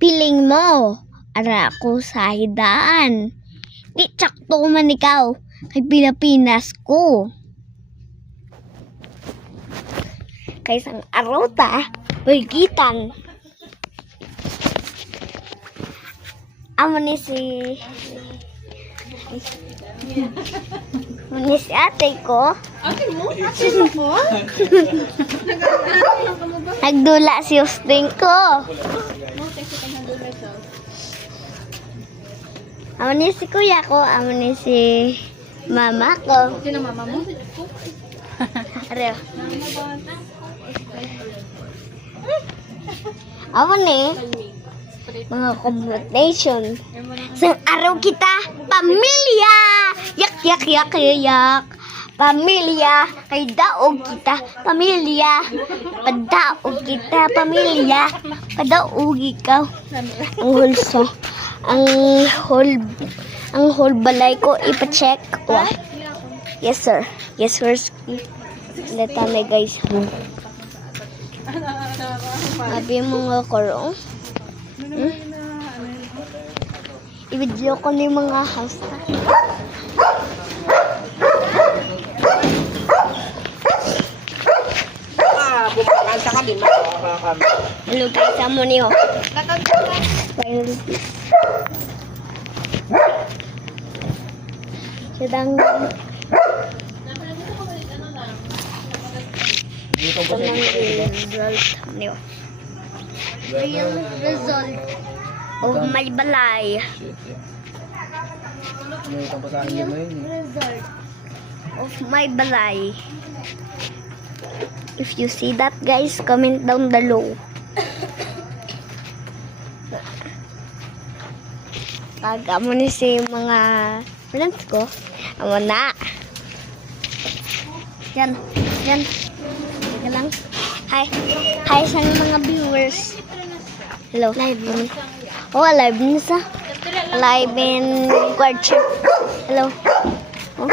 Piling mo, ara ko sa hidaan. Di tsakto man ikaw, kay Pilipinas ko. Kay sang araw ta, bagitan. Amo ni si ate ko. Ate mo? Ate mo po? Nagdula si Austin ko. Amo ni si kuya ko, amo ni si mama ko. Sino mama mo? Areo. Amo ni mga combination. Sa araw kita, pamilya! Yak, yak, yak, yak. Pamilya, kay daog kita, pamilya. Padaog kita, pamilya. Padaog ikaw. Ang whole balay ko ipa-check. Wow. Yes, sir. Yes, sir. Leta na, guys. Sabi mo nga korong. I-video ko na yung mga house na. Bukakan sa kabin. Hello guys, amo niyo. Sedang result niyo. Yung result of my balay. Yung result of my balay. If you see that, guys, comment down below. Amo ni si mga friends ko. Amo na. Yan. Yan. Teka lang. Hi. Hi sa mga viewers. Hello. Live mo. Oh, live na sa. Live in Guardship. Hello. Oh.